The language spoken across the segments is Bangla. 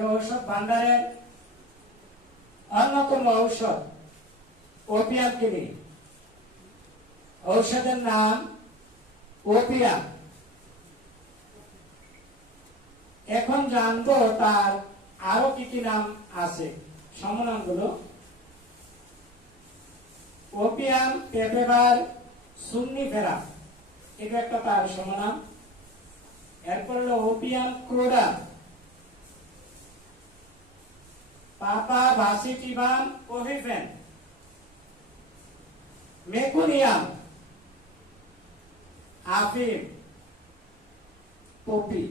ঔষধ ভান্ডারের অন্যতম ঔষধ ওপিয়াম কিনি ঔষধের নাম ওপিয়াম এখন জানব তার আরও কি কি নাম আছে। সমনামগুলো। ওপিয়াম পেপেবার সুন্নি ফেরা এটা একটা তার সমনাম। এরপর হলো ওপিয়াম ক্রোডা পাপা ভাসিটিবাম ওহিফেন মেকুনিয়াম আফিম পপি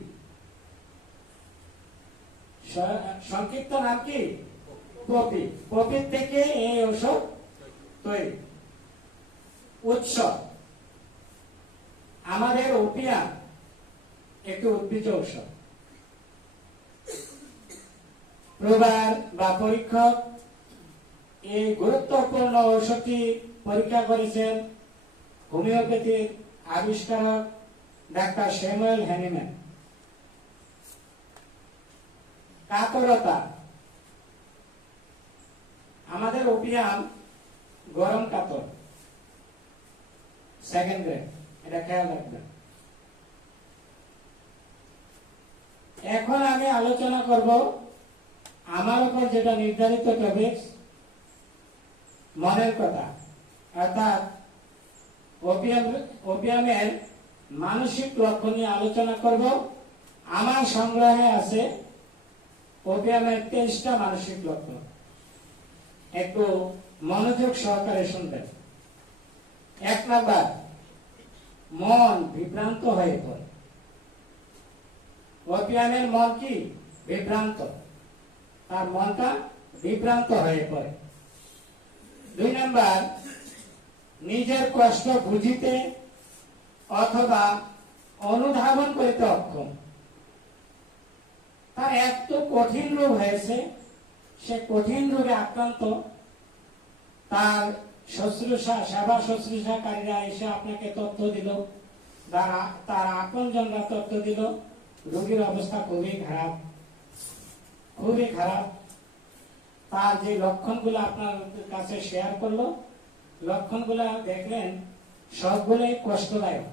সংক্ষিপ্ত নাম কি? পপি পপি থেকে এই ঔষধ তৈরি। উৎস আমাদের ওপিয়াম একটি উদ্ভিজ ঔষধ প্রবার বা পরীক্ষক এই গুরুত্বপূর্ণ ঔষধটি পরীক্ষা করেছেন হোমিওপ্যাথির আবিষ্কারক ডাক্তার স্যামুয়েল হ্যানিম্যান কাতরতা। আমাদের ওপিয়াম গরম কাতর। সেকেন্ড গ্রেড এটা খেয়াল রাখবেন। এখন আমি আলোচনা করব আমার উপর যেটা নির্ধারিত টপিকস মনের কথা। অর্থাৎ ওপিয়াম ওপিয়ামের মানসিক লক্ষ্য নিয়ে আলোচনা করব। আমার সংগ্রহে আছে ওপিয়ামের তেইশটা মানসিক লক্ষ্য একটু মনোযোগ সহকারে শুনবেন। এক নাম্বার, মন বিভ্রান্ত হয়ে পড়ে। ওপিয়ামের মন কি? বিভ্রান্ত। তার মনটা বিভ্রান্ত হয়ে পড়ে। দুই নাম্বার, নিজের কষ্ট বুঝিতে অথবা অনুধাবন করিতে অক্ষম। তার এত কঠিন রোগ হয়েছে, সে কঠিন রোগে আক্রান্ত। তার শুশ্রূষা, সেবা শুশ্রূষাকারীরা এসে আপনাকে তথ্য দিল, তার তার আপনজনরা তথ্য দিল। রোগীর অবস্থা খুবই খারাপ। খুবই খারাপ। তার যে লক্ষণগুলো আপনার কাছে শেয়ার করল, লক্ষণগুলো দেখলেন, সবগুলোই কষ্টদায়ক।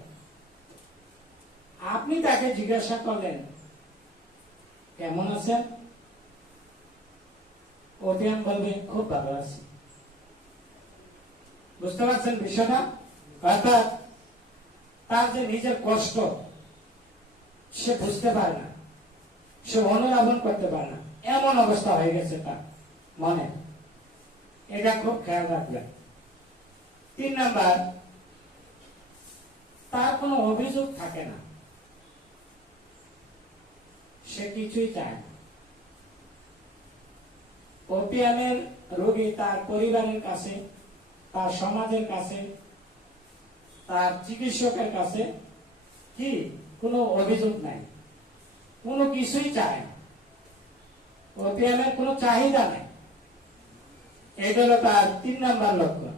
আপনি তাকে জিজ্ঞাসা করলেন, কেমন আছেন? ওপিয়াম বলবে খুব ভালো আছি। বুঝতে পারছেন বিষয়টা? অর্থাৎ তার যে নিজের কষ্ট, সে বুঝতে পারে না। সে অনুধাবন করতে পারে না। এমন অবস্থা হয়ে গেছে তার, মনে। এটা খুব খেয়াল রাখবেন তিন নাম্বার, তার কোনো অভিযোগ থাকে না। সে কিছুই চায় না। ওপিয়ামের রোগী তার পরিবারের কাছে, তার সমাজের কাছে, তার চিকিৎসকের কাছে কি? কোনো অভিযোগ নাই। কোনো কিছুই চায় না। ওপিয়ামের কোনো চাহিদা নেই। এটা হলো তার তিন নাম্বার লক্ষণ।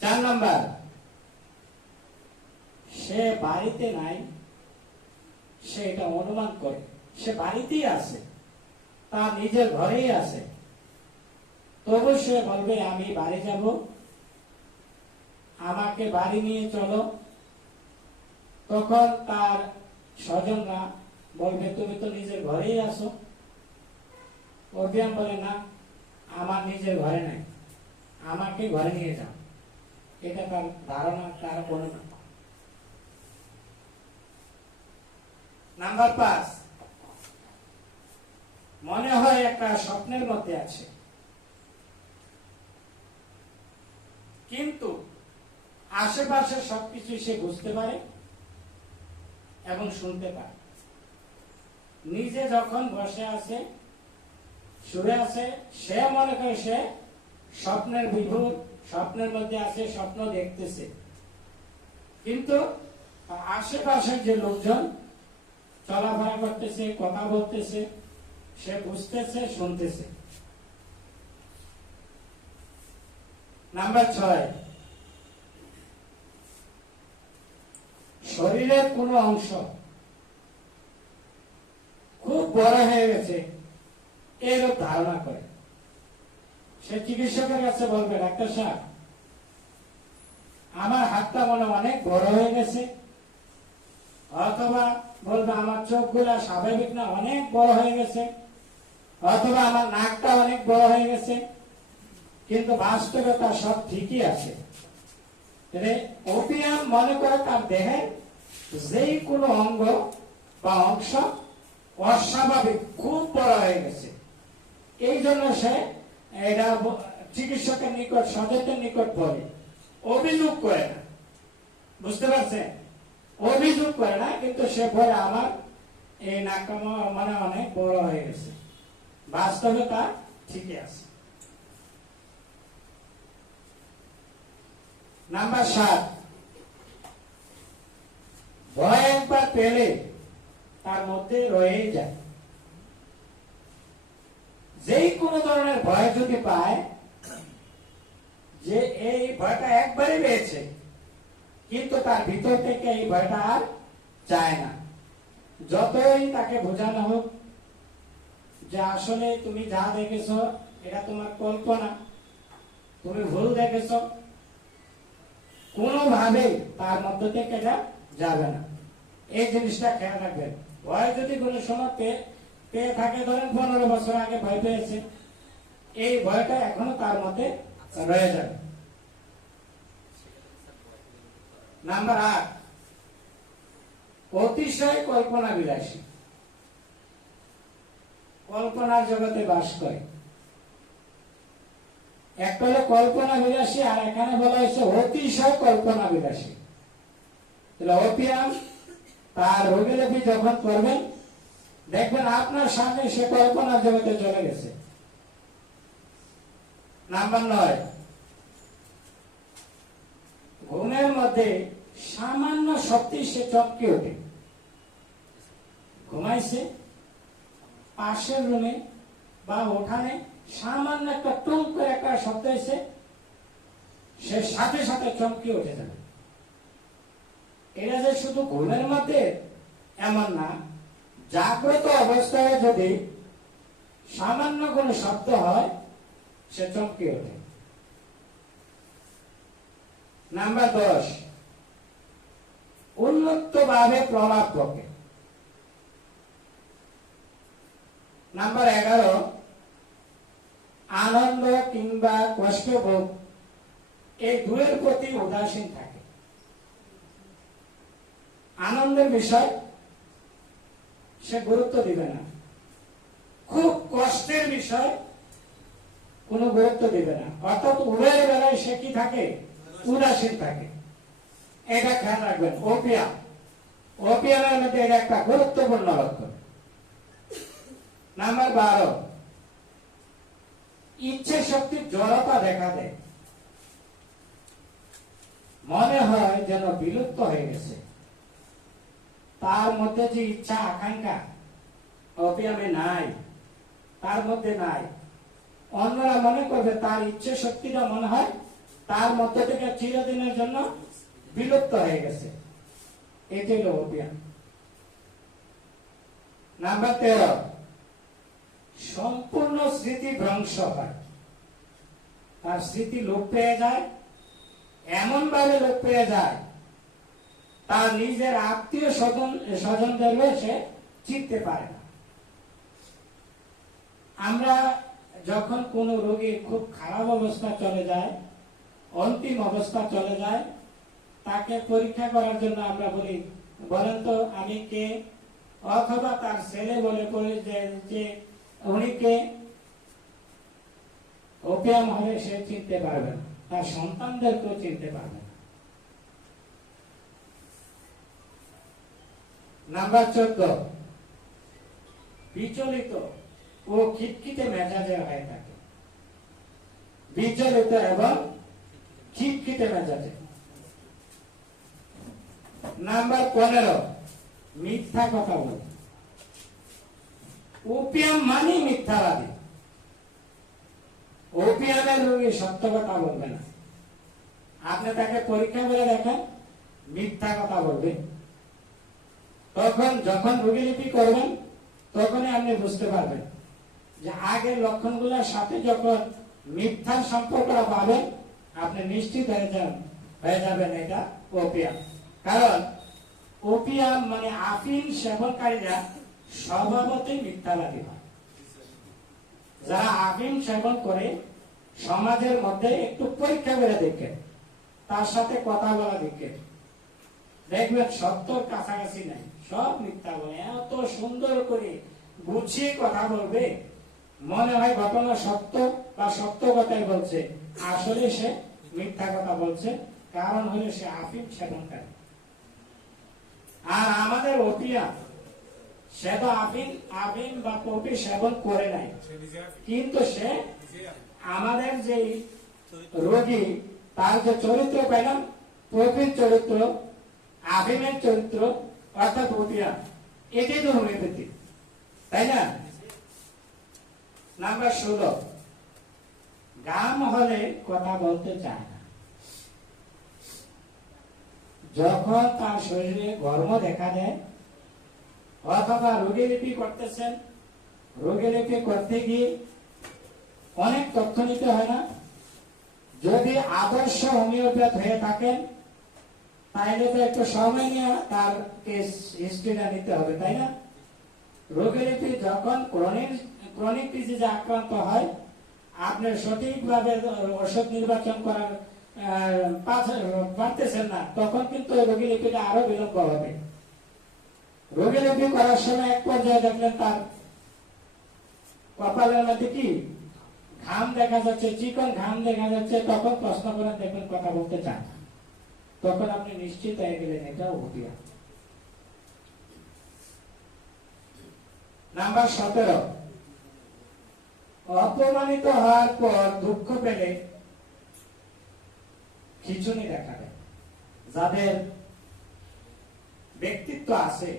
চার নাম্বার, সে বাড়িতে নাই, সে এটা অনুমান করে। সে বাড়িতেই আছে, তার নিজের ঘরেই আছে। তবু সে বলবে, আমি বাড়ি যাব, আমাকে বাড়ি নিয়ে চলো। তখন তার স্বজনরা বলবে তুমি তো নিজের ঘরেই আছো অভিয়াম বলে না, আমার নিজের ঘরে নাই। আমাকে ঘরে নিয়ে যাও। এটা তার ধারণা, তার কোনো না। নাম্বার পাঁচ। মনে হয় একটা স্বপ্নের মধ্যে আছে। কিন্তু আশেপাশে সবকিছু সে বুঝতে পারে এবং শুনতে পারে। নিজে যখন বসে আছে, শুয়ে আছে, সে মনে করে সে স্বপ্নের বিভুর স্বপ্নের মধ্যে আছে, স্বপ্ন দেখতেছে। কিন্তু আশেপাশের যে লোকজন চলাফেরা করতেছে, কথা বলতেছে, সে বুঝতেছে, শুনতেছে। নাম্বার ছয়। শরীরের কোনো অংশ বড় হয়ে গেছে। এরূপ ধারণা করে। সে চিকিৎসকের কাছে বলবে, ডাক্তার সাহেব, আমার হাতটা মনে অনেক বড় হয়ে গেছে। অথবা বলবে, আমার চোখগুলা স্বাভাবিক না, অনেক বড় হয়ে গেছে। অথবা আমার নাকটা অনেক বড় হয়ে গেছে। কিন্তু বাস্তবতা সব ঠিকই আছে। ওপিয়াম মনে করে তার দেহে যেই কোনো অঙ্গ বা অংশ অস্বাভাবিক, খুব বড় হয়ে গেছে। এই জন্য সে এটা চিকিৎসকের নিকট সদস্যের নিকট বলে। অভিযোগ করে না। বুঝতে পারছেন? অভিযোগ করে না, কিন্তু সে বলে, আমার এই নাকামা মানে অনেক বড় হয়ে গেছে। বাস্তবে তা ঠিকই আছে। নাম্বার সাত। ভয় একবার পেলে তার মধ্যে রয়েই যায়। যেই কোনো ধরনের ভয় যদি পায়, যে এই ভয়টা একবারই পেয়েছে, কিন্তু তার ভিতর থেকে এই ভয়টা আর যায় না। যতই তাকে বোঝানো হোক, যে আসলে তুমি যা দেখেছ, এটা তোমার কল্পনা। তুমি ভুল দেখেছ। কোনোভাবে তার মধ্য থেকে এটা যাবে না। এই জিনিসটা খেয়াল রাখবেন। ভয় যদি কোনো সময় পেয়ে পেয়ে থাকে, ধরেন পনেরো বছর আগে ভয় পেয়েছে, এই ভয়টা এখনও তার মধ্যে রয়ে যাবে। নাম্বার আট, অতিশয় কল্পনা বিলাসী কল্পনার জগতে বাস করে। একটা হলো কল্পনা বিলাসী আর এখানে বলা হয়েছে অতিশয় কল্পনা বিলাসী ওপিয়াম তার রোগীলেপি যখন করবেন, দেখবেন আপনার সামনে সে কল্পনার জগতে চলে গেছে। নাম্বার নয়, ঘুমের মধ্যে সামান্য শক্তি সে চমকে ওঠে। ঘুমাইছে, পাশের রুমে বা ওখানে সামান্য একটা টুম করে একটা শব্দ এসে সে সাথে সাথে চমকে উঠে যাবে। এটা যে শুধু ঘুমের মধ্যে এমন না, জাগ্রত অবস্থায় যদি সামান্য কোনো শব্দ হয়, সে চমকে ওঠে। নাম্বার দশ উন্মুক্ত ভাবে প্রভাব পড়ে। নাম্বার এগারো, আনন্দ কিংবা কষ্ট ভোগ এই দুয়ের প্রতি উদাসীন থাকে। আনন্দের বিষয়, সে গুরুত্ব দিবে না। খুব কষ্টের বিষয়, কোনো গুরুত্ব দিবে না। অর্থাৎ উভয়ের বেলায় সে কি থাকে? উদাসীন থাকে। এটা খেয়াল রাখবেন ওপিয়াম ওপিয়ামের মধ্যে এটা একটা গুরুত্বপূর্ণ লক্ষণ। নাম্বার বারো, ইচ্ছে শক্তির জড়তা দেখা দেয়। মনে হয় যেন বিলুপ্ত হয়ে গেছে। তার মধ্যে যে ইচ্ছা আকাঙ্ক্ষা অপিয়ামে নাই, তার মধ্যে নাই। অন্যরা মনে করবে তার ইচ্ছে শক্তিটা মনে হয়, তার মধ্যে থেকে চিরদিনের জন্য বিলুপ্ত হয়ে গেছে। এটি হলো অপিয়াম নাম্বার তেরো, সম্পূর্ণ স্মৃতি ভ্রংশ হয়। তার স্মৃতি লোপ পেয়ে যায়, এমন ভাবে লোপ পেয়ে যায় তার নিজের আত্মীয় স্বজন, স্বজনদের সে চিনতে পারে না। আমরা যখন কোন রোগী খুব খারাপ অবস্থা চলে যায়, অন্তিম অবস্থা চলে যায়, তাকে পরীক্ষা করার জন্য আমরা বলি, বলেন তো, আমি কে? অথবা তার ছেলে বলে বলি যে উনি কে? ওপিয়াম হলে সে চিনতে পারবে না। তার সন্তানদেরকেও চিনতে পারবে না নাম্বার চোদ্দ। বিচলিত ও খিটখিটে মেজাজের হয়ে থাকে। বিচলিত এবং খিটখিটে মেজাজে। নাম্বার পনেরো, মিথ্যা কথা বল। ওপিয়াম মানে মিথ্যাবাদী। ওপিয়ামের রোগী সত্য কথা বলবে না। আপনি তাকে পরীক্ষা করে দেখেন, মিথ্যা কথা বলবে। তখন যখন রোগীলিপি করবেন, তখনই আপনি বুঝতে পারবেন যে আগের লক্ষণগুলোর সাথে যখন মিথ্যার সম্পর্কটা পাবেন, আপনি নিশ্চিত হয়ে যান, হয়ে যাবেন এটা ওপিয়াম কারণ ওপিয়াম মানে আফিন সেবনকারীরা স্বভাবতই মিথ্যাবাদী হয়। যারা আফিম সেবন করে, সমাজের মধ্যে একটু পরীক্ষা করে দেখেন, তার সাথে কথা বলা দেখেন। দেখবেন সত্যর কাছাকাছি নাই। সব মিথ্যা বলে। এত সুন্দর করে গুছিয়ে কথা বলবে। মনে হয় ঘটনা সত্য বা সত্য কথাই বলছে। আসলে সে মিথ্যা কথা বলছে। কারণ হলো সে আফিম সেবনকারী। আর আমাদের ওপিয়া সে তো আফিম আফিম বা কপি সেবন করে নাই। কিন্তু সে আমাদের যে রোগী, তার যে চরিত্র পেলাম প্রবীর চরিত্র, আফিমের চরিত্র অর্থাৎ ওপিয়া এটাই তো হোমিওপ্যাথি, তাই না? নাম্বার ষোলো। গাম হলে কথা বলতে চায় না। যখন তার শরীরে গর্ম দেখা দেয়, অথবা রোগীলিপি করতেছেন রোগীলিপি করতে গিয়ে অনেক তথ্য নিতে হয় না। যদি আদর্শ হোমিওপ্যাথ হয়ে থাকেন তাহলে তো একটু সময় নিয়ে তার কেস হিস্ট্রিটা নিতে হবে, তাই না? রোগীলিপি যখন ক্রনিক ডিজিজে আক্রান্ত হয়, আপনি সঠিকভাবে ওষুধ নির্বাচন করার পারতেছেন না, তখন কিন্তু ওই রোগীলিপিটা আরও বিলম্ব হবে। রোগীলিপি করার সময় এক পর্যায়ে দেখলেন তার কপালের মধ্যে কি? ঘাম দেখা যাচ্ছে, চিকন ঘাম দেখা যাচ্ছে, তখন প্রশ্ন করেন, দেখবেন কথা বলতে চান না। তখন আপনি নিশ্চিত হয়ে গেলেন এটা ওপিয়া নাম্বার সতেরো। অপমানিত হওয়ার পর দুঃখ পেলে খিচুনি দেখা দেয় যাদের ব্যক্তিত্ব আছে,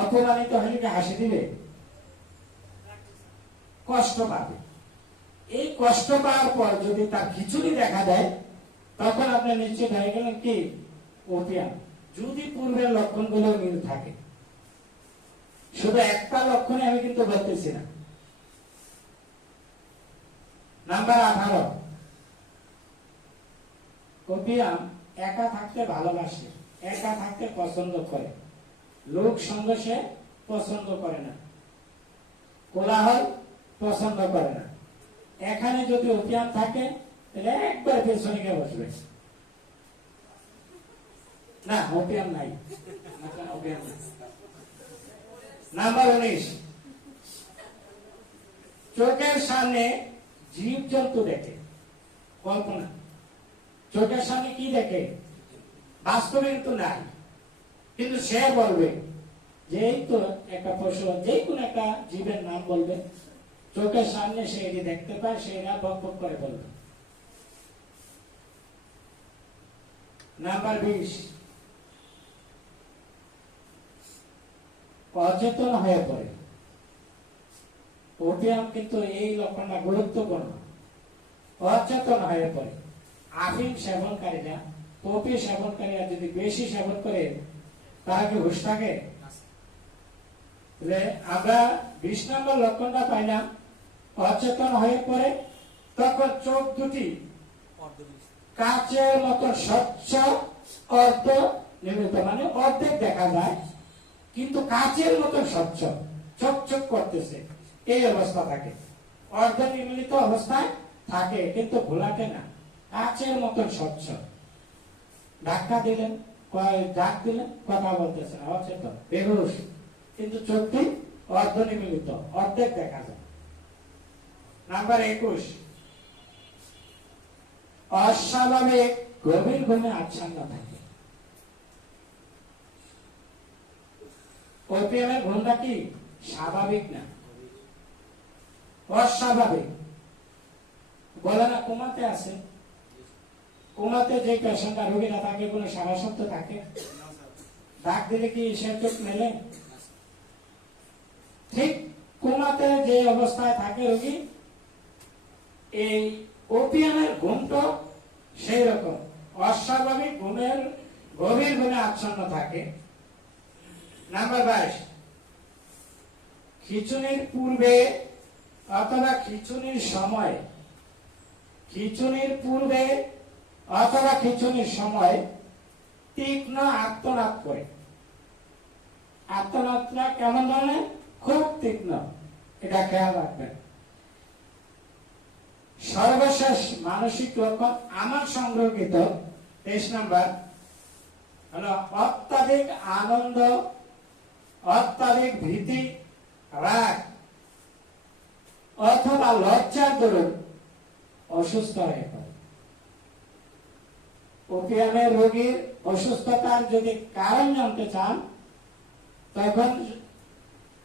অপমানিত হলে হাসি দিবে? কষ্ট পাবে। এই কষ্ট পাওয়ার পর যদি তার খিচুড়ি দেখা দেয় তখন আপনি নিশ্চিত হয়ে গেলেন কি? ওপিয়াম যদি পূর্বের লক্ষণগুলো মিল থাকে। শুধু একটা লক্ষণে আমি কিন্তু বলতেছি না। নাম্বার আঠারো। একা থাকতে ভালোবাসে, একা থাকতে পছন্দ করে। লোক সঙ্গ পছন্দ করে না। কোলাহল পছন্দ করে না। এখানে যদি ওপিয়াম থাকে একবার পেছনে গিয়ে বসবে। না ওপিয়াম নাই। নাম্বার উনিশ। চোখের সামনে জীব জন্তু দেখে, কল্পনা। চোখের সামনে কি দেখে? বাস্তবে কিন্তু নাই। কিন্তু সে বলবে যে তো একটা পশু যে কোনো একটা জীবের নাম বলবে। চোখের সামনে সে দেখতে পায়, সে বক বক করে বলবে। নাম্বার বিশ। অচেতন হয়ে পড়ে। ওপিয়াম কিন্তু এই লক্ষণটা গুরুত্বপূর্ণ। অচেতন হয়ে পড়ে। আফিম সেবনকারীরা পপি সেবনকারীরা যদি বেশি সেবন করে তারা কি হুশ থাকে? আমরা বিশ নম্বর লক্ষণটা পাইলাম, অচেতন হয়ে পড়ে, তখন চোখ দুটি কাচের মতো স্বচ্ছ অর্ধ নির্মিত মানে অর্ধেক দেখা যায়, কিন্তু কাচের মতো স্বচ্ছ চকচক করতেছে। এই অবস্থা থাকে। অর্ধ নির্মিত অবস্থায় থাকে, কিন্তু ভোলাকে না। কাচের মতন স্বচ্ছ। ধাক্কা দিলেন ডাক দিলেন, কথা বলতেছে না, অচেতন, বেহুশ। কিন্তু চোখটি অর্ধ নিমিলিত অর্ধেক দেখা যায়। নাম্বার একুশ। অস্বাভাবিক গভীর ঘুমে আচ্ছন্ন থাকে। ওপিএমের ঘুমটা কি? স্বাভাবিক না? অস্বাভাবিক। বলে না, কোমাতে আছে। কোমাতে যে পেশেন্টটা রোগীরা থাকে, কোনো সারা সত্য থাকে? ডাক দিলে কি সে চোখ মেলে? ঠিক কোমাতে যে অবস্থায় থাকে রোগী, এই ওপিয়ামের ঘুমটা সেই রকম অস্বাভাবিক গভীর আচ্ছন্ন থাকে। নাম্বার বাইশ। খিচুনির পূর্বে অথবা খিচুনির সময় খিচুনির পূর্বে অথবা খিচুনির সময় তীক্ষ্ণ আত্মনাদ করে। আত্মনাদটা কেমন ধরনের? খুব তীক্ষ্ণ। এটা খেয়াল রাখবেন। সর্বশেষ মানসিক লক্ষণ আমার সংগ্রহকৃত তেইশ নাম্বার। হলো অত্যাধিক আনন্দ, অত্যাধিক ভীতি, রাগ, অথবা লজ্জার দরুন অসুস্থ হয়ে পড়ে। ওপিয়ামের রোগীর অসুস্থতার যদি কারণ জানতে চান, তখন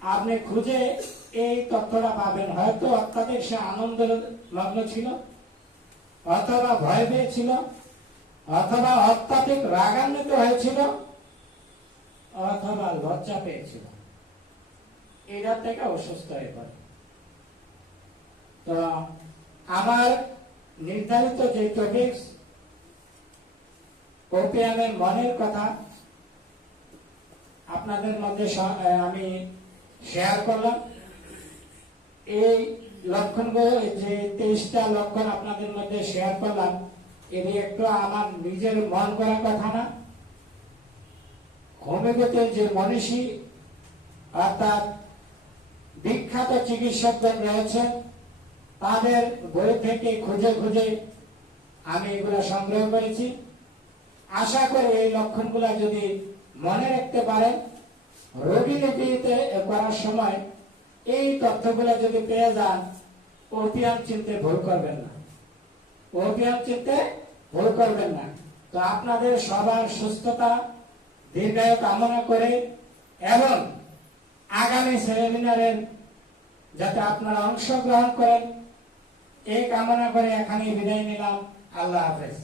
আপনি খুঁজে এই তথ্যটা পাবেন। হয়তো অত্যাধিক সে আনন্দ লগ্ন ছিল, অথবা ভয় পেয়েছিল, অথবা অত্যাধিক রাগান্বিত হয়েছিল, অথবা লজ্জা পেয়েছিল। এটা থেকে অসুস্থ হয়ে পড়ে। তো আমার নির্ধারিত যে টপিক্স ওপিয়ামের মনের কথা, আপনাদের মধ্যে আমি শেয়ার করলাম। এই লক্ষণগুলো যে তেইশটা লক্ষণ আপনাদের মধ্যে শেয়ার করলাম, এটি একটু আমার নিজের মন করা কথা না। হোমিওপ্যাথির যে মনীষী, অর্থাৎ বিখ্যাত চিকিৎসকদের রয়েছে, তাদের বই থেকে খুঁজে খুঁজে আমি এগুলো সংগ্রহ করেছি। আশা করি এই লক্ষণগুলো যদি মনে রাখতে পারেন রোগী লিপিতে করার সময় এই তথ্যগুলো যদি পেয়ে যান ওপিয়াম চিনতে ভুল করবেন না। ওপিয়াম চিনতে ভুল করবেন না। তো আপনাদের সবার সুস্থতা, দীর্ঘায়ু কামনা করে এবং আগামী সেমিনারের যাতে আপনারা অংশগ্রহণ করেন, এই কামনা করে এখানে বিদায় নিলাম। আল্লাহ হাফেজ।